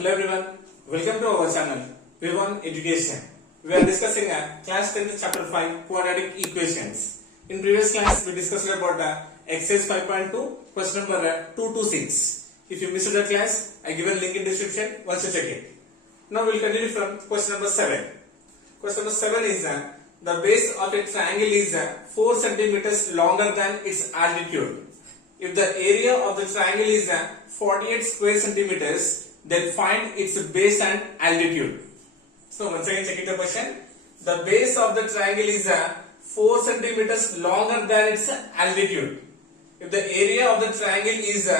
Hello everyone, welcome to our channel VIVAN Education. We are discussing class 10th chapter 5 quadratic equations. In previous class we discussed about exercise 5.2 question number 2 to 6. If you missed the class, I given link in description once you check it. Now we will continue from question number 7. Question number 7 is the base of a triangle is 4 centimeters longer than its altitude. If the area of the triangle is 48 square centimeters, then find its base and altitude. So once again check it the question. The base of the triangle is 4 centimeters longer than its altitude. If the area of the triangle is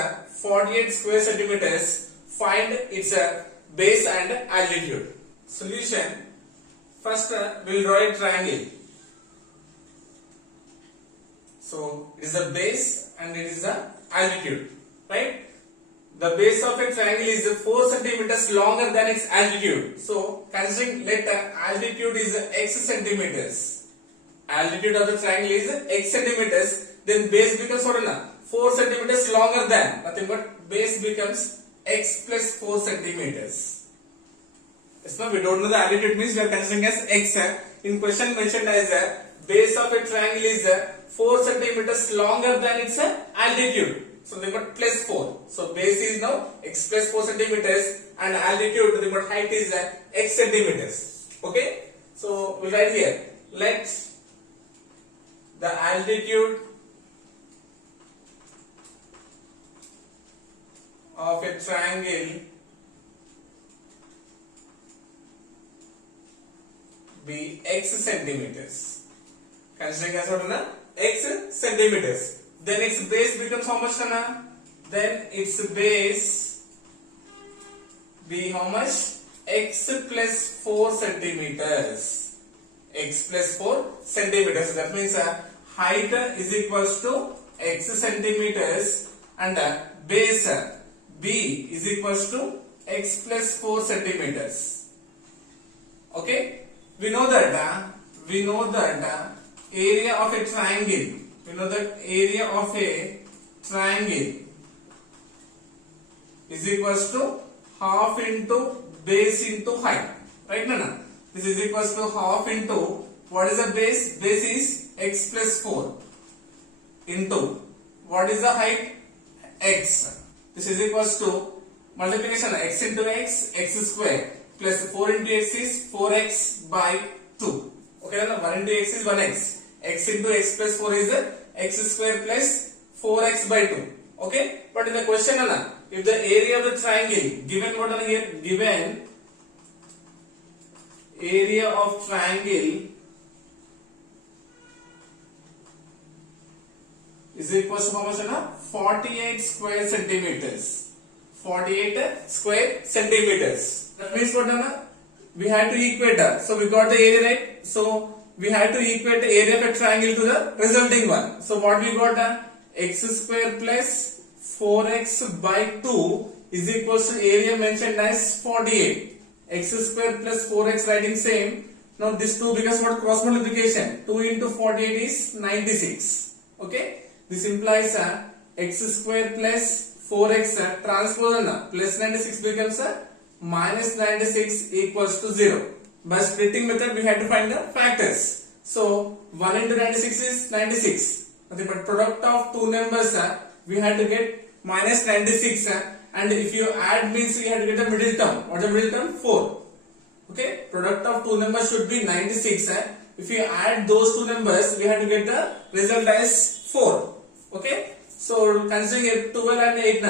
48 square centimeters, find its base and altitude. Solution. First we will draw a triangle. So it is the base and it is the altitude, right? The base of a triangle is 4 centimeters longer than its altitude. So considering let altitude is x centimeters. Altitude of the triangle is x centimeters. Then base becomes what? 4 centimeters longer than. Nothing but base becomes x plus 4 centimeters. Yes, no, we don't know the altitude means we are considering as x. In question mentioned as base of a triangle is 4 centimeters longer than its altitude. So they got plus 4. So base is now x plus 4 centimeters and altitude they got height is x centimeters. Okay. So we write here. Let the altitude of a triangle be x centimeters. Considering as what? X centimeters. Then its base becomes how much? Then its base be how much? X plus 4 centimeters. X plus 4 centimeters. That means height is equals to x centimeters and base b is equals to x plus 4 centimeters. Okay? We know that area of a triangle. We know that area of a triangle is equals to half into base into height. Right, Nana? This is equals to half into what is the base? Base is x plus 4 into what is the height? X. This is equals to multiplication x into x, x square plus 4 into x is 4x by 2. Okay, Nana? 1 into x is 1x. X into x plus 4 is x square plus 4x by 2. Okay, but in the question if the area of the triangle given what are here, given area of triangle is equals to how much? 48 square centimeters. 48 square centimeters. That means what? We had to equate. So we got the area, right? So we had to equate the area of a triangle to the resulting one. So what we got? X square plus 4x by 2 is equals to area mentioned as 48. X square plus 4x writing same. Now this 2 becomes what? Cross multiplication. 2 into 48 is 96. Okay. This implies x square plus 4x transpose plus 96 becomes minus 96 equals to 0. By splitting method we had to find the factors. So 1 into 96 is 96. Nothing but product of two numbers we had to get minus 96 and if you add means we had to get the middle term. What is the middle term? 4. Okay. Product of two numbers should be 96. If you add those two numbers we had to get the result as 4. Okay. So considering 12 and 8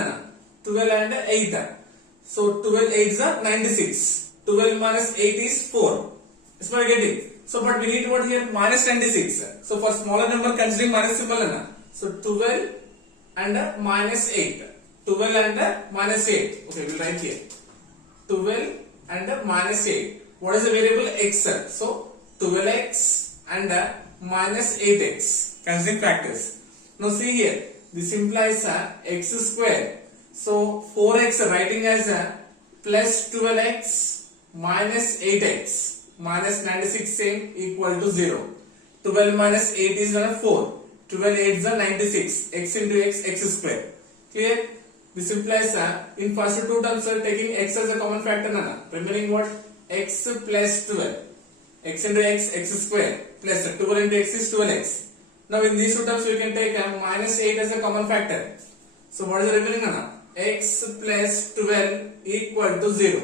12 and 8. So 12 8 is 96. 12 minus 8 is 4. Is what I getting? So but we need what here? Minus 96. So for smaller number considering minus symbol. So 12 and minus 8. 12 and minus 8. Okay, we will write here. 12 and minus 8. What is the variable? X. So 12x and minus 8x. Considering factors. Now see here. This implies x square. So 4x writing as plus 12x minus 8x minus 96 same equal to 0. 12 minus 8 is 4. 12 8 is 96. X into x, x square. Clear? This implies in first two terms taking x as a common factor, remaining what? X plus 12. X into x square plus 12 into x is 12x. Now in these two terms we can take minus 8 as a common factor. So what is the remaining? X plus 12 equal to 0.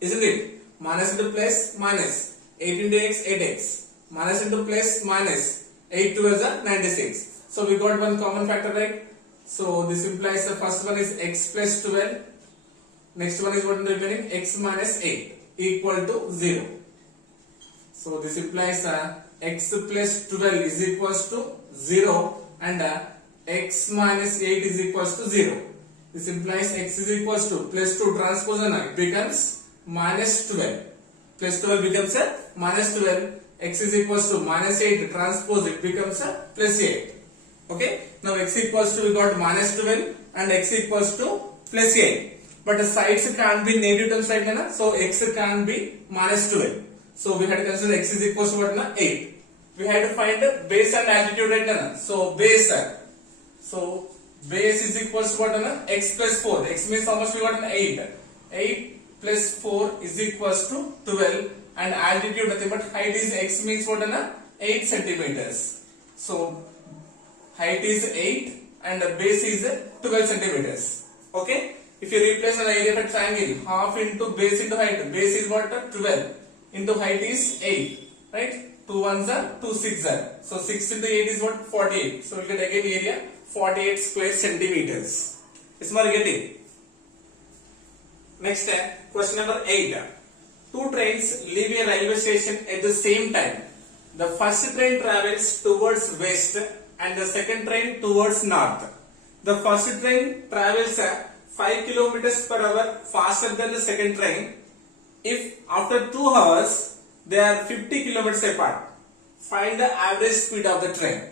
Isn't it? Minus into plus minus. 8 into x 8x. Minus into plus minus. 8 to is 96. So we got one common factor, right? So this implies the first one is x plus 12. Next one is what is remaining? X minus 8 equal to 0. So this implies x plus 12 is equals to 0 and x minus 8 is equals to 0. This implies x is equals to plus 2 transpose and it becomes minus 12. Plus 12 becomes minus 12. X is equals to minus 8 transpose it becomes plus 8. Okay. Now x equals to we got minus 12 and x equals to plus 8. But the sides can't be negative terms right now. So x can be minus 12. So we had to consider x is equals to what? 8. We had to find base and altitude right now. So base. So base is equals to what? X plus 4. X means how much we got? 8. 8 plus 4 is equals to 12. And altitude nothing but height is x means what? 8 centimeters. So height is 8 and the base is 12 centimeters. Okay. If you replace an area of a triangle, half into base into height. Base is what? 12 into height is 8. Right? 2 ones are 2 6 are. So 6 into 8 is what? 48. So we get again area 48 square centimeters. Is my getting? Next question number 8. Two trains leave a railway station at the same time. The first train travels towards west and the second train towards north. The first train travels 5 kilometers per hour faster than the second train. If after 2 hours they are 50 kilometers apart, find the average speed of the train.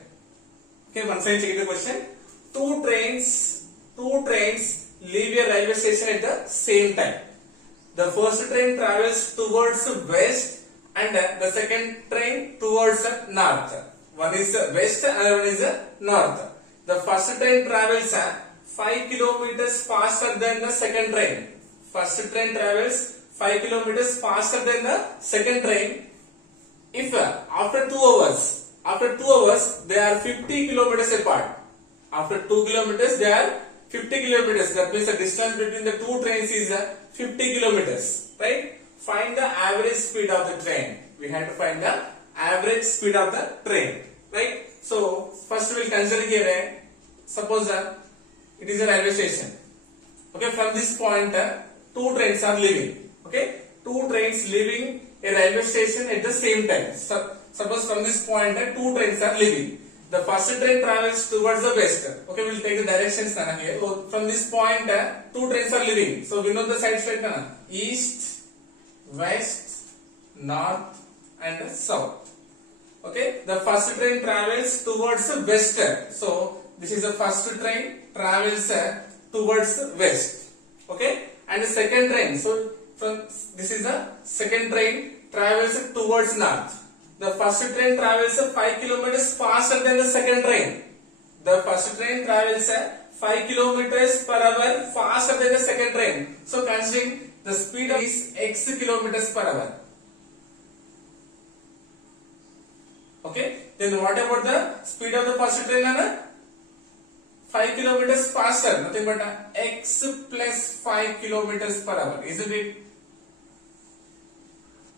Okay, once again check the question. Two trains leave a railway station at the same time. The first train travels towards west and the second train towards north. One is west and another one is north. The first train travels 5 kilometers faster than the second train. First train travels 5 kilometers faster than the second train. If after 2 hours they are 50 kilometers apart. After 2 kilometers they are 50 kilometers. That means the distance between the two trains is 50 kilometers. Right? Find the average speed of the train. We have to find the average speed of the train. Right? So first we will consider here. Suppose it is a railway station. Okay, from this point, two trains are leaving. Okay, two trains leaving a railway station at the same time. Suppose from this point, two trains are leaving. The first train travels towards the west. Okay, we will take the directions here. So from this point, two trains are leaving. So we know the sides right now: east, west, north, and south. Okay, the first train travels towards the west. So this is the first train travels towards west. Okay, and the second train. So from this is the second train travels towards north. The first train travels 5 kilometers faster than the second train. The first train travels 5 kilometers per hour faster than the second train. So considering the speed is x kilometers per hour. Okay, then what about the speed of the first train? 5 kilometers faster, nothing but x plus 5 kilometers per hour, isn't it?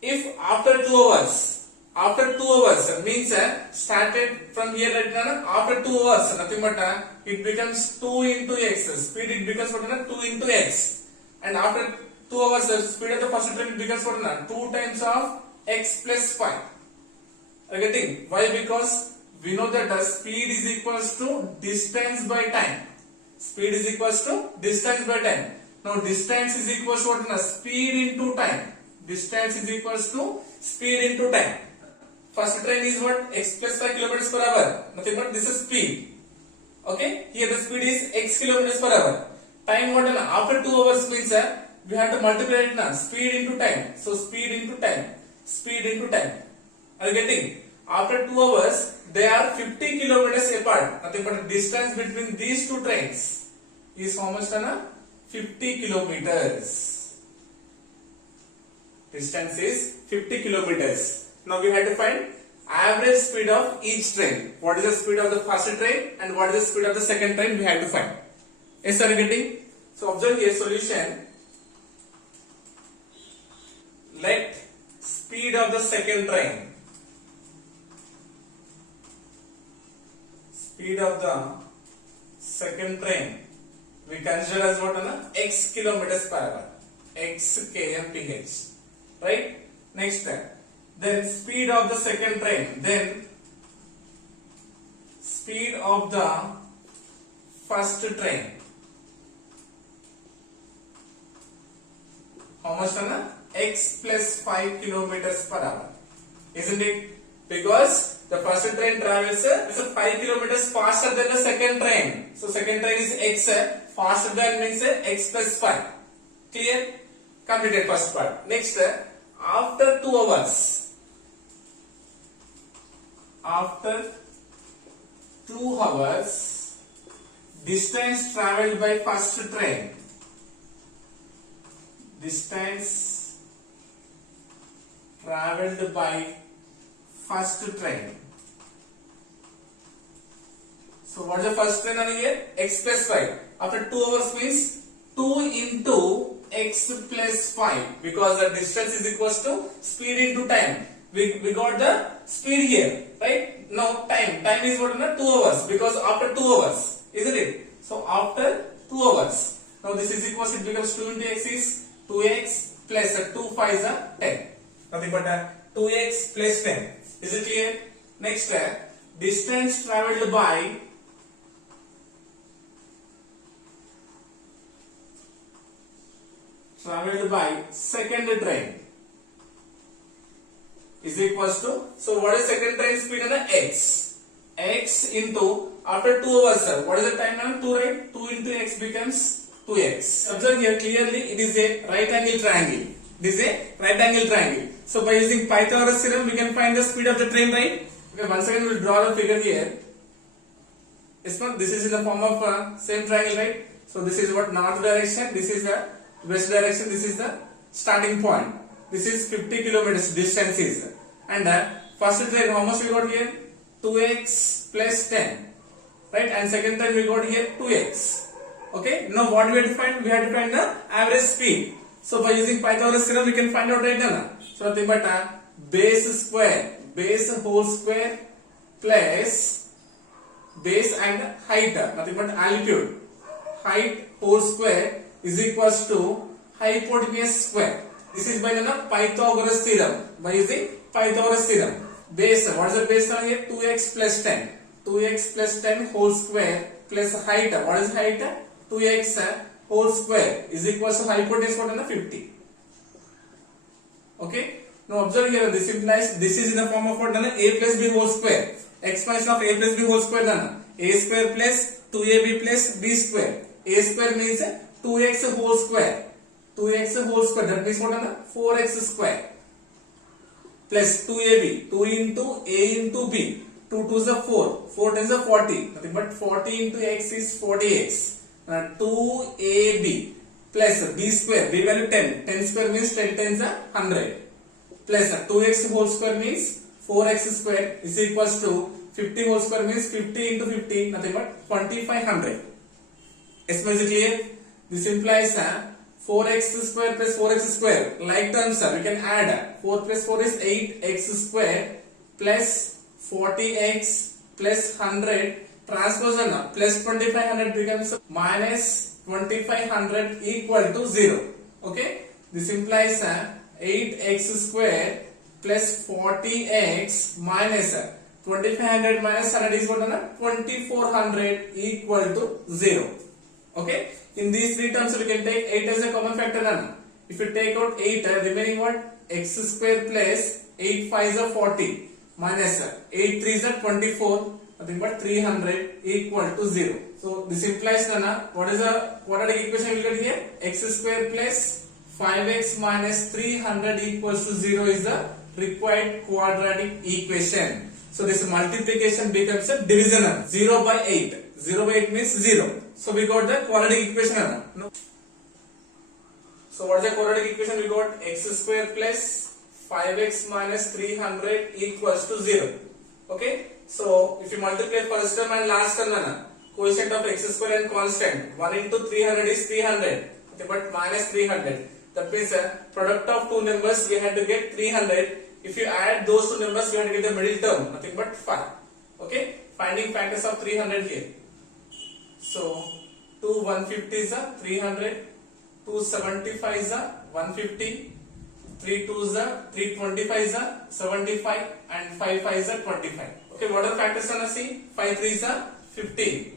If after 2 hours means started from here right now, after 2 hours, nothing but it becomes 2 into x, speed it becomes what? 2 into x, and after 2 hours the speed of the first train becomes what? 2 times of x plus 5. Are you getting? Why? Because we know that the speed is equals to distance by time. Speed is equals to distance by time. Now distance is equals to what? Speed into time. Distance is equals to speed into time. First train is what? X plus 5 kilometers per hour. Nothing but this is speed. Okay? Here the speed is x kilometers per hour. Time what? After 2 hours means we have to multiply it now. Speed into time. So speed into time. Speed into time. Are you getting? After 2 hours, they are 50 kilometers apart. Nothing but the distance between these two trains. is how much Tana? 50 kilometers. Distance is 50 kilometers. Now we have to find average speed of each train. What is the speed of the first train and what is the speed of the second train we have to find. Yes, are you getting? So observe here solution. Let speed of the second train. Speed of the second train we consider as what Anna? X kilometers per hour. X kmph. Right? Next step. Then speed of the second train. Then speed of the first train. How much Anna? X plus 5 kilometers per hour. Isn't it? Because the first train travels 5 kilometers faster than the second train. So second train is X, faster than means X plus 5. Clear? Completed first part. Next, after 2 hours. After 2 hours, distance travelled by first train. Distance travelled by first train. So what is the first train on here? X plus 5. After 2 hours means 2 into X plus 5, because the distance is equals to speed into time. We got the speed here, right? Now time is what? 2 hours, because after 2 hours, isn't it? So after 2 hours, now this is equals, it becomes 2 into X is 2X plus 2 5 is 10. Nothing but 2X plus 10. Is it clear? Next, distance travelled by second train is equals to, so what is second train speed in X? X into, after 2 hours, what is the time now? 2, right? 2 into X becomes 2X. Observe here clearly, it is a right angle triangle. It is a right angle triangle. So by using Pythagoras theorem, we can find the speed of the train, right? Okay, once again we will draw the figure here. It's not, this is in the form of same triangle, right? So this is what north direction, this is the west direction, this is the starting point. This is 50 kilometers distance is. And first train, how much we got here? 2X plus 10. Right? And second train we got here 2X. Okay? Now what we have to find? We have to find the average speed. So by using Pythagoras theorem, we can find out right now. So nothing but base whole square plus base and height, nothing but altitude. Height whole square is equals to hypotenuse square. This is by the Pythagoras theorem. By using Pythagoras theorem. Base, what is the base on here? 2x plus 10. 2x plus 10 whole square plus height. What is height? 2x whole square is equals to hypotenuse what is 50. Okay. Now observe here, this implies this is in the form of what? A plus b whole square. Expansion of a plus b whole square done. A square plus 2ab plus b square. A square means 2x whole square. 2x whole square, that means what? 4x square. Plus 2ab, 2 into a into b. 2 2 is 4. 4 10 is 40. Nothing but 40 into x is 40x. 2ab plus b square, b value 10. 10 square means 10 10 is 100. Plus 2x whole square means 4x square is equals to 50 whole square means 50 into 50, nothing but 2500. Is it clear? This implies 4x square plus 4x square. Like terms, we can add 4 plus 4 is 8x square plus 40x plus 100. Transposition plus 2500 becomes minus 2500 equal to 0. Okay? This implies 8x square plus 40x minus 2500 minus 100 is what? 2400 equal to 0. Okay? In these three terms, we can take 8 as a common factor. If you take out 8, remaining what? X square plus 8 5 is 40 minus 8 3 is 24. Nothing but 300 equal to 0. So this implies what is the quadratic equation we will get here? X square plus 5x minus 300 equals to 0 is the required quadratic equation. So this multiplication becomes a division. 0 by 8. 0 by 8 means 0. So we got the quadratic equation. No. So what is the quadratic equation? We got x square plus 5x minus 300 equals to 0. Okay. So if you multiply first term and last term, quotient of x square and constant, 1 into 300 is 300. Okay, but minus 300. That means product of two numbers we had to get 300. If you add those two numbers, we have to get the middle term, nothing but 5. Okay, finding factors of 300 here. So 2 150 is a 300, 275 is a 150, 3 2 is a 325 is a 75, and 5 5 is a 25. Okay, what are the factors on a see? 5 3 is a 15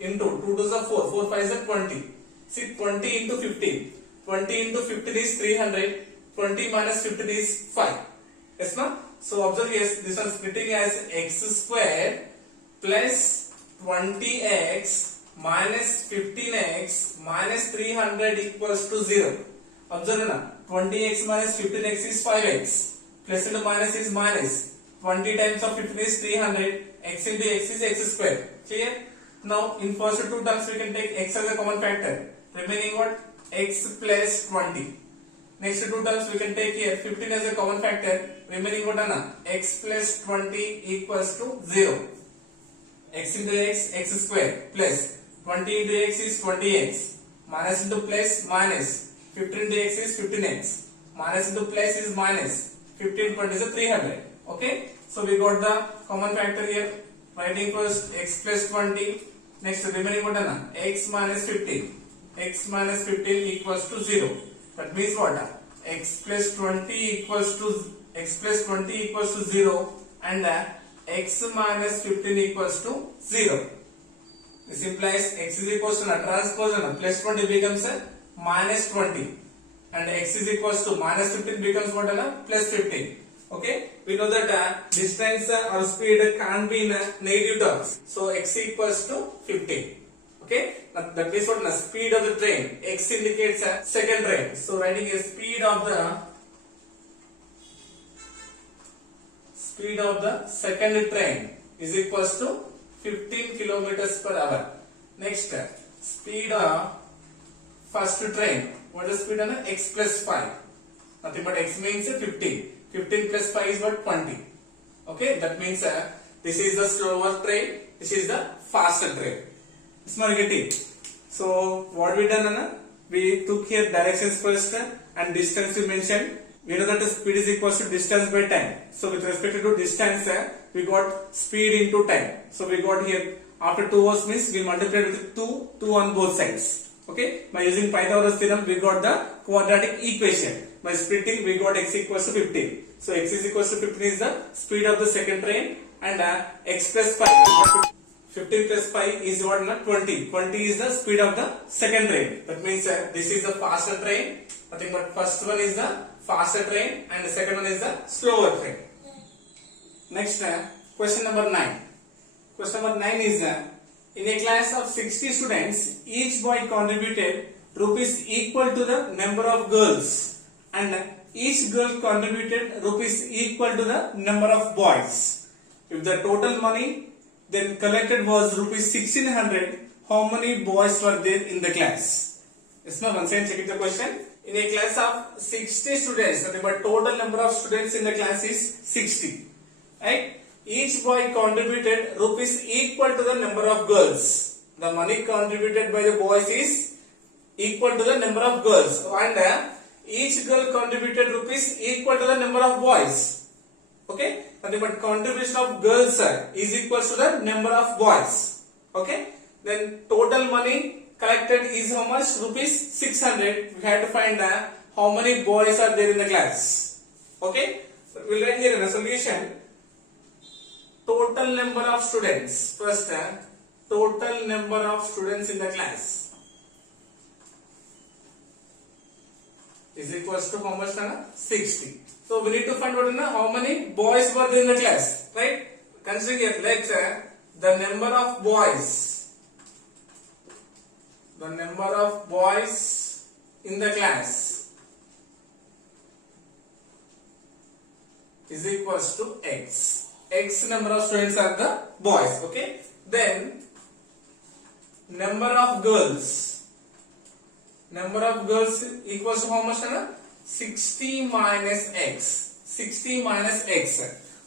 into 2 2 is a 4, 4 5 is a 20. See 20 into 15. 20 into 15 is 300. 20 minus 15 is 5. Yes, no? So observe, yes, this one splitting as x square plus 20x minus 15x minus 300 equals to 0. Observe, na? 20x minus 15x is 5x. Plus into minus is minus. 20 times of 15 is 300. X into x is x square. Clear? Now in first two terms we can take x as a common factor. Remaining what? X plus 20. Next two terms we can take here 15 as a common factor. Remaining what? X plus 20 equals to 0. X into x, x square, plus 20 into x is 20x, minus into plus minus 15 into x is 15x, minus into plus is minus 15 20 is a 300. Okay, so we got the common factor here. Writing first x plus 20. Next remaining what? X minus 15. X minus 15 equals to 0. That means what? X plus 20 equals to 0 and x minus 15 equals to 0. This implies x is equals to transpose plus 20 becomes minus 20 and x is equals to minus 15 becomes what? Plus 15. Okay, we know that distance or speed can't be in negative terms. So x equals to 15. Okay, that means what? Speed of the train. X indicates a second train. So writing a speed of the second train is equals to 15 kilometers per hour. Next, speed of first train. What is speed? X plus 5. Nothing but x means 15. 15 plus 5 is what? 20. Okay, that means this is the slower train. This is the faster train. It's not getting. So what we done? We took here directions first and distance we mentioned. We know that the speed is equals to distance by time. So with respect to distance, we got speed into time. So we got here after 2 hours means we multiplied with 2 on both sides. Okay, by using Pythagoras theorem we got the quadratic equation. By splitting we got x equals to 15. So x is equals to 15 is the speed of the second train and x plus 5. 15 plus 5 is what? 20. 20 is the speed of the second train. That means this is the faster train. Nothing but first one is the faster train and the second one is the slower train. Next, question number 9. Question number 9 is in a class of 60 students, each boy contributed rupees equal to the number of girls and each girl contributed rupees equal to the number of boys. If the total money then collected was rupees 1600, how many boys were there in the class? Yes, now once again check the question. In a class of 60 students, the total number of students in the class is 60. Right? Each boy contributed rupees equal to the number of girls. The money contributed by the boys is equal to the number of girls. And each girl contributed rupees equal to the number of boys. Okay? But contribution of girls is equal to the number of boys. Okay? Then total money collected is how much? Rupees 600. We have to find how many boys are there in the class. Okay? So we will write here in a solution. Total number of students. First, total number of students in the class is equals to how much? 60. So we need to find out how many boys were there in the class. Right? Considering here, let the number of boys in the class is equals to x. X number of students are the boys. Okay. Then number of girls. Number of girls equals to how much? 60 minus X. 60 minus X.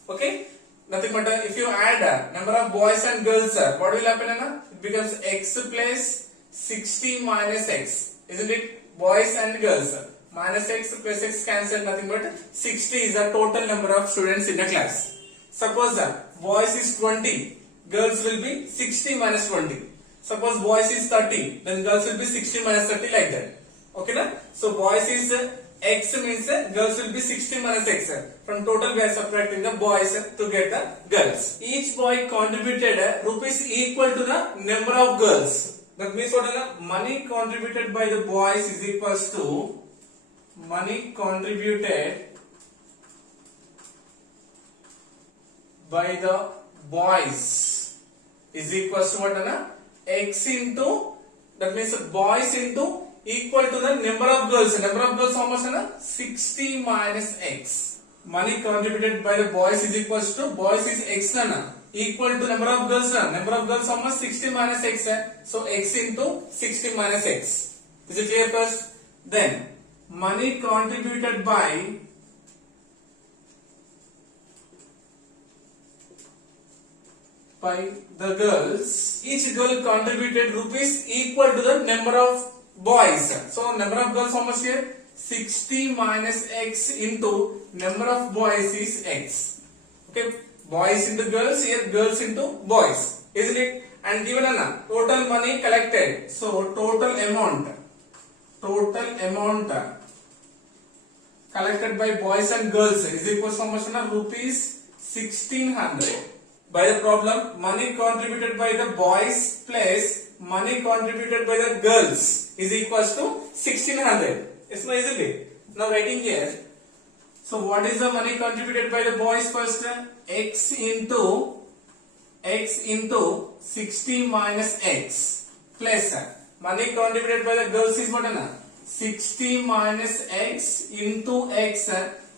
Okay. Nothing but if you add number of boys and girls, what will happen? It becomes X plus 60 minus X. Isn't it? Boys and girls. Minus X plus X cancel, nothing but 60 is the total number of students in the class. Suppose boys is 20, girls will be 60 minus 20. Suppose boys is 30, then girls will be 60 minus 30, like that. Okay na? So boys is X means girls will be 60 minus X. From total we are subtracting the boys to get the girls. Each boy contributed rupees equal to the number of girls. That means what? Money contributed by the boys is equals to money contributed by the boys is equals to what? X into, that means boys into equal to the number of girls. Number of girls how much? 60 minus X. Money contributed by the boys is equals to, boys is X equal to number of girls. Number of girls how much? 60 minus X. So X into 60 minus X. Is it clear first? Then money contributed by the girls, each girl contributed rupees equal to the number of boys. So number of girls how much here? 60 minus X into number of boys is X. Okay, boys into girls, here girls into boys, isn't it? And given a total money collected. So total amount collected by boys and girls is equal to how much? Rupees 1600. By the problem, money contributed by the boys plus money contributed by the girls is equals to 1600. It's not easily. Now writing here. So what is the money contributed by the boys first? X into 60 minus X plus money contributed by the girls is what? 60 minus X into X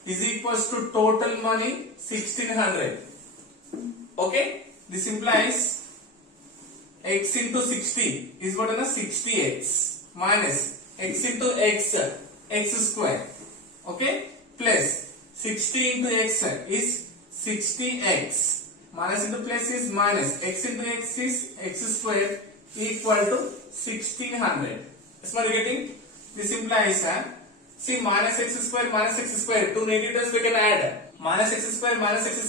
is equals to total money 1600. Okay, this implies X into 60 is what? 60X minus X into X square. Okay, plus 60 into X is 60X. Minus into plus is minus. X into X is X square equal to 1600. Is what getting? This implies see minus X square. Two negatives we can add. Minus X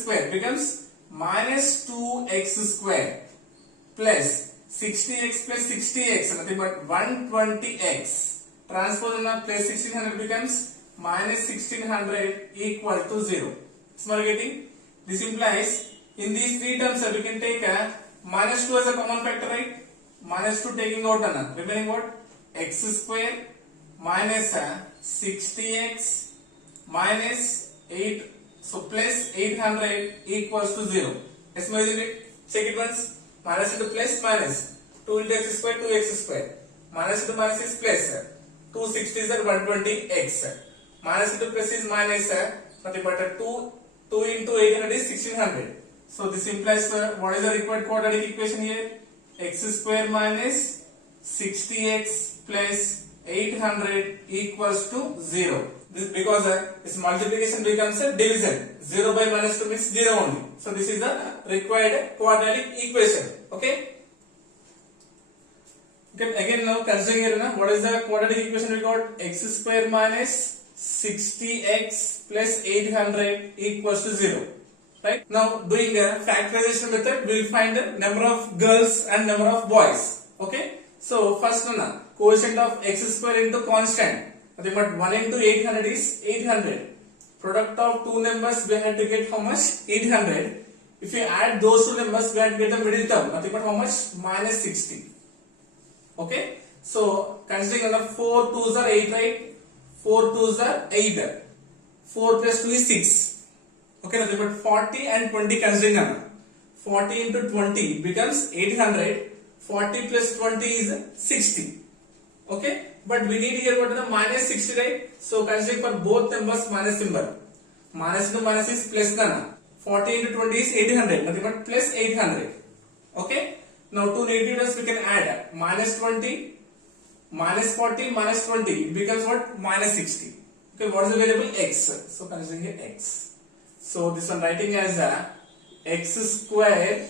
square becomes minus 2X square plus 60X plus 60X, nothing but 120X. Transpose plus 1600 becomes minus 1600 equal to 0. Small getting? This implies in these three terms we can take minus 2 as a common factor, right? Minus 2 taking out remaining what? X square minus 60X minus 8. So plus 800 equals to 0. Yes, isn't it? Check it once. Minus into plus minus. 2 into X square, 2X square. Minus into minus is plus. 260 is 120X. Minus into plus is minus. Nothing but 2 into 800 is 1600. So this implies what is the required quadratic equation here? X square minus 60X plus 800 equals to 0. This because this multiplication becomes a division. 0 by minus 2 means 0 only. So this is the required quadratic equation. Okay. Again now considering here, what is the quadratic equation we got? X square minus 60X plus 800 equals to 0. Right. Now doing a factorization method, we will find the number of girls and number of boys. Okay. So first one, quotient of X square into constant. Nothing but 1 into 800 is 800. Product of two numbers we have to get how much? 800. If you add those two numbers, we have to get the middle term. Nothing but how much? Minus 60. Okay. So considering on the 4 2s are 8, right? 4 2s are 8. 4 plus 2 is 6. Okay. Nothing but 40 and 20 considering 40 into 20 becomes 800. 40 plus 20 is 60. Okay. But we need here what is the minus 60, right? So considering for both numbers minus symbol. Minus into minus is plus nana. 40 into 20 is 800, nothing but plus 800. Okay. Now two negative terms we can add. Minus 20, minus 40, minus 20. It becomes what? Minus 60. Okay, what is the variable? X. So consider here X. So this one writing as x square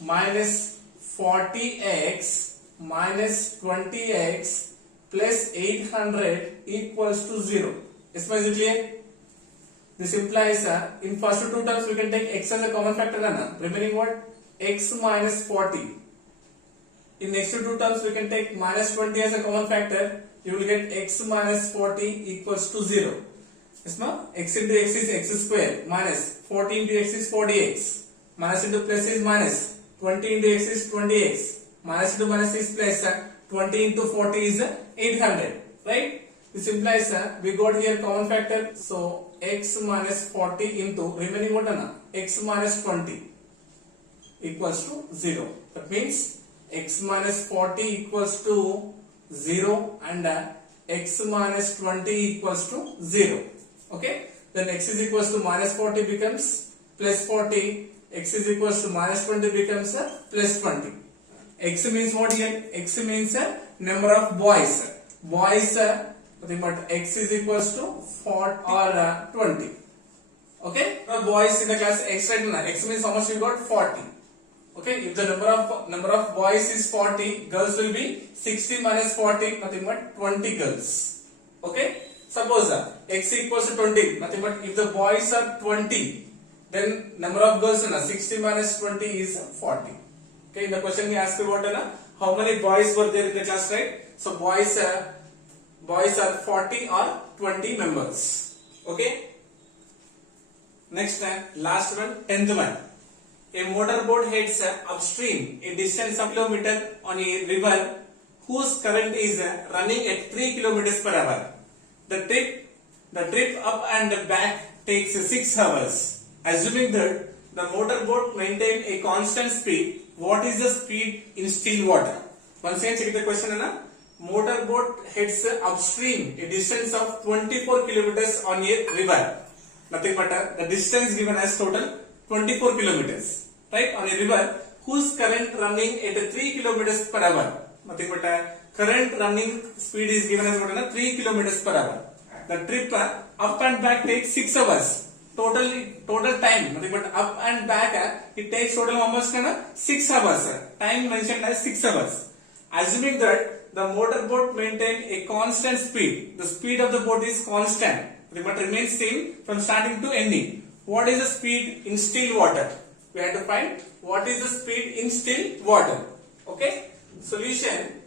minus 40x minus 20x plus 800 equals to 0. Is it clear? This implies in first two terms we can take x as a common factor, remaining what? X minus 40. In next two terms we can take minus 20 as a common factor. You will get x minus 40 equals to 0. Yes, no? X into x is x square minus 40 into x is 40x. Minus into plus is minus 20 into x is 20x. Minus into minus is plus 20 into 40 is 800. Right? This implies we got here common factor. So x minus 40 into remaining what? X minus 20 equals to 0. That means x minus 40 equals to 0 and x minus 20 equals to 0. Okay, then x is equals to minus 40 becomes plus 40, x is equals to minus 20 becomes plus 20. X means what here? X means number of boys. Boys, but x is equals to 40 or 20. Okay, now boys in the class x, right? X means how much we got? 40. Okay, if the number of boys is 40, girls will be 60 minus 40, nothing but 20 girls. Okay, suppose x equals to 20, nothing but if the boys are 20, then number of girls 60 minus 20 is 40. Okay, in the question we asked about how many boys were there in the class, right? So boys are 40 or 20 members. Okay, next last one, 10th one. A motorboat heads upstream a distance of kilometer on a river whose current is running at 3 kilometers per hour. The trip up and back takes 6 hours. Assuming that the motorboat maintain a constant speed, what is the speed in still water? Once again check the question. Motorboat heads upstream a distance of 24 kilometers on a river. Nothing but the distance given as total 24 kilometers. Right, on a river whose current running at 3 kilometers per hour. Nothing but current running speed is given as what? 3 kilometers per hour. The trip up and back takes 6 hours. Total time, nothing but up and back it takes total almost 6 hours. Time mentioned as 6 hours. Assuming that the motorboat maintain a constant speed, the speed of the boat is constant, but remains same from starting to ending. What is the speed in still water? We have to find what is the speed in still water. Okay, solution.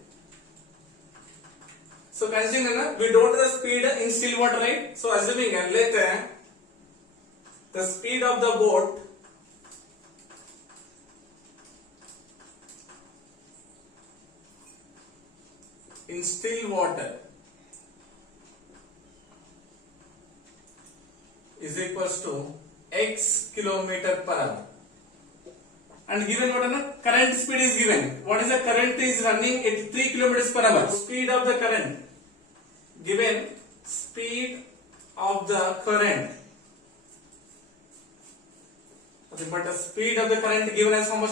So considering we don't know the speed in still water, right? So assuming let the speed of the boat in still water is equals to x kilometer per hour. And given what current speed is given. What is the current is running at 3 kilometers per hour? Speed of the current. Given speed of the current. But the speed of the current given as how much?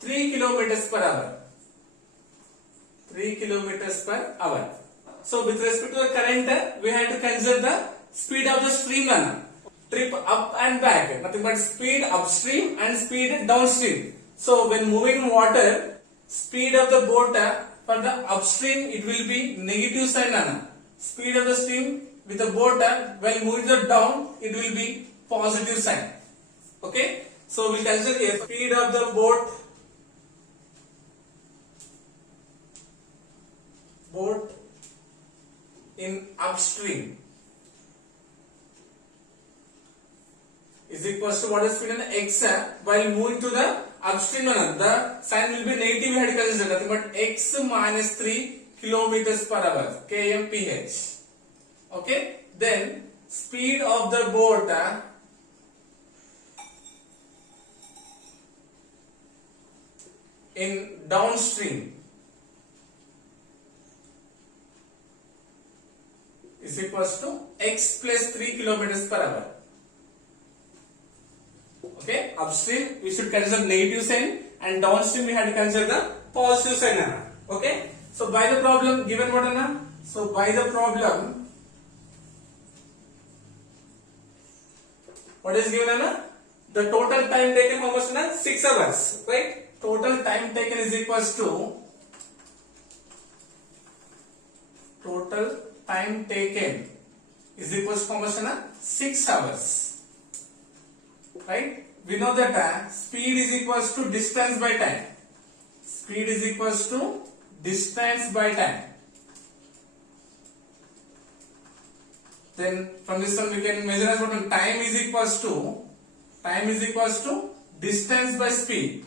3 kilometers per hour. 3 kilometers per hour. So with respect to the current, we have to consider the speed of the stream. Trip up and back, nothing but speed upstream and speed downstream. So when moving in water, speed of the boat for the upstream it will be negative sign. Speed of the stream with the boat when moving the down it will be positive sign. Okay, so we consider the speed of the boat in upstream is equals to what is speed in x while moving to the upstream. The sign will be negative. We had to consider nothing but x minus 3 kilometers per hour kmph. Okay, then speed of the boat in downstream is equals to x plus 3 kilometers per hour. Okay, upstream we should consider negative sign and downstream we had to consider the positive sign. Okay, so by the problem given what Anna? So by the problem, what is given Anna? The total time taken how much Anna? 6 hours, right? Total time taken is equals to total time taken is equals to how much Anna? 6 hours, right? We know that speed is equals to distance by time. Speed is equals to distance by time. Then from this one we can measure as what time is equals to distance by speed.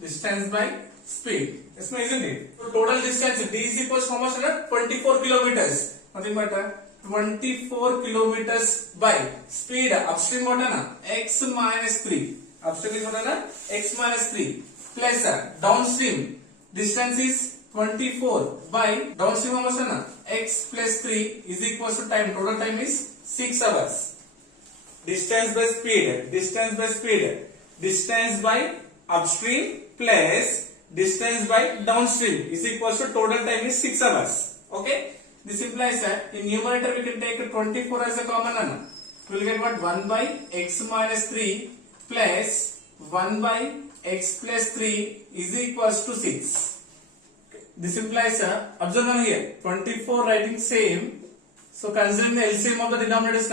Distance by speed. Yes, isn't it? So total distance D is equals to how much? 24 kilometers. Nothing but 24 kilometers by speed upstream what na x minus 3. Upstream is what na x minus 3 plus downstream distance is 24 by downstream how much na x plus 3 is equals to time. Total time is 6 hours. Distance by speed, distance by upstream plus distance by downstream is equals to total time is 6 hours. Okay. This implies that in numerator we can take 24 as a common number. We will get what? 1 by x minus 3 plus 1 by x plus 3 is equals to 6. This implies, observe now here, 24 writing same. So considering the LCM of the denominators,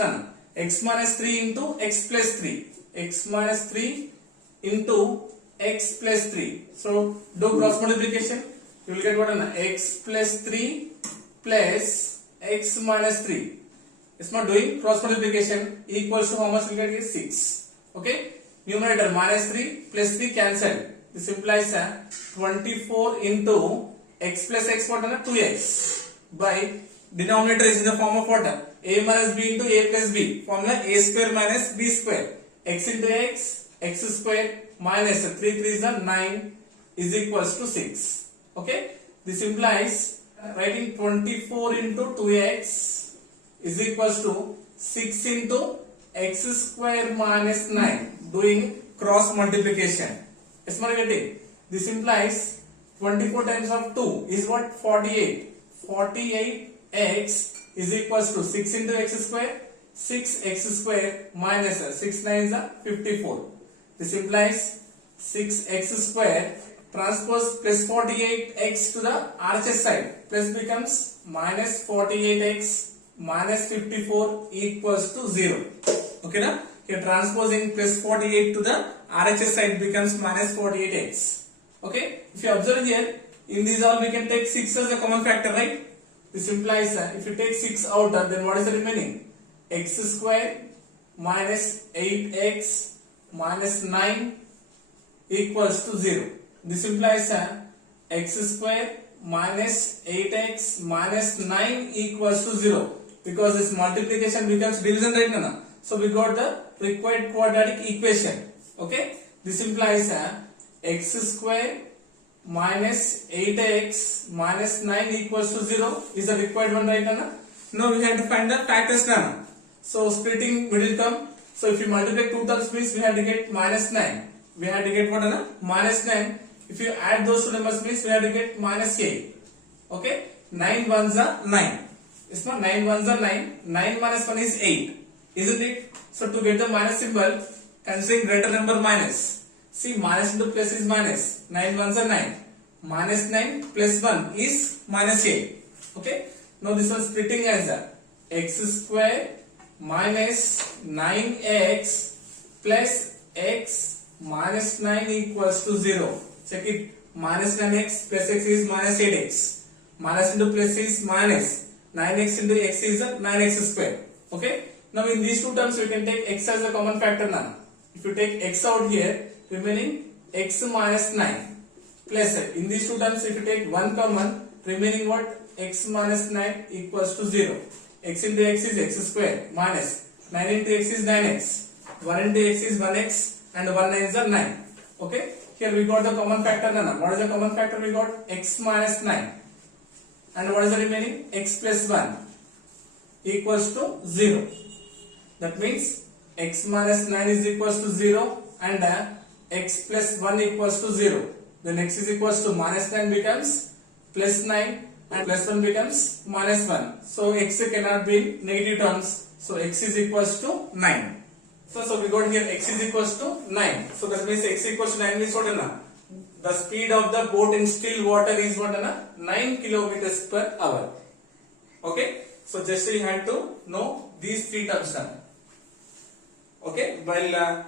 x minus 3 into x plus 3. X minus 3 into x plus 3. So do cross multiplication. You will get what? X plus 3 plus x minus 3. It's not doing cross multiplication equals to how much we get here? 6. Okay. Numerator minus 3 plus 3 cancelled. This implies 24 into x plus x what? 2x by denominator is in the form of what? A minus b into a plus b. Formula a square minus b square. X into x square minus 3 3 is 9 is equals to 6. Okay. This implies writing 24 into 2x is equals to 6 into x square minus 9 doing cross multiplication. Yes, this implies 24 times of 2 is what? 48. 48x is equals to 6 into x square, 6x square minus 6 9 is 54. This implies 6x square transpose plus 48x to the RHS side plus becomes minus 48x minus 54 equals to 0. Okay na? Here transposing plus 48 to the RHS side becomes minus 48x. Okay? If you observe here, in these all we can take 6 as a common factor, right? This implies if you take 6 out, then what is the remaining? X square minus 8x minus 9 equals to 0. This implies x square minus 8x minus 9 equals to 0 because this multiplication becomes division, right now. So we got the required quadratic equation. Okay. This implies x square minus 8x minus 9 equals to 0 is the required one, right now. Now we have to find the factors now. So splitting middle term. So if you multiply two terms means we have to get minus 9. We have to get what? Minus 9. If you add those two numbers means we have to get minus 8. Okay. 9 ones are 9. It's not 9 ones are 9. 9 minus 1 is 8. Isn't it? So to get the minus symbol, considering greater number minus. See, minus into plus is minus. 9 ones are 9. Minus 9 plus 1 is minus 8. Okay. Now this one splitting as x square minus 9x plus x minus 9 equals to 0. Check it. Minus 9x plus x is minus 8x. Minus into plus is minus. 9x into x is 9x square. Okay. Now in these two terms we can take x as a common factor now. If you take x out here, remaining x minus 9 plus in these two terms if you take 1 common, remaining what? X minus 9 equals to 0. X into x is x square minus 9 into x is 9x. 1 into x is 1x and 1 9 is 9. Okay. Here we got the common factor now. What is the common factor? We got x minus 9. And what is the remaining? X plus 1 equals to 0. That means x minus 9 is equals to 0 and x plus 1 equals to 0. Then x is equals to minus 9 becomes plus 9 and plus 1 becomes minus 1. So x cannot be in negative terms. So x is equals to 9. So we got here x is equals to 9. So that means x equals to 9 means what? The speed of the boat in still water is what? 9 kilometers per hour. Okay. So just you have to know these three terms now. Okay. While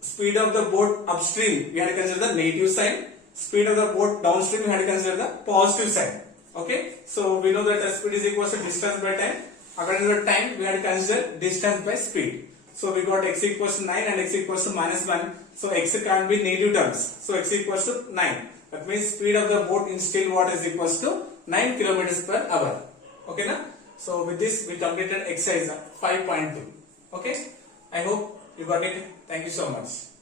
speed of the boat upstream, we have to consider the negative sign. Speed of the boat downstream, we have to consider the positive sign. Okay. So we know that the speed is equal to distance by time. According to the time, we have to consider distance by speed. So we got x equals to 9 and x equals to minus 1. So x can't be negative terms. So x equals to 9. That means speed of the boat in still water is equals to 9 kilometers per hour. Okay na? So with this we completed exercise 5.2. Okay. I hope you got it. Thank you so much.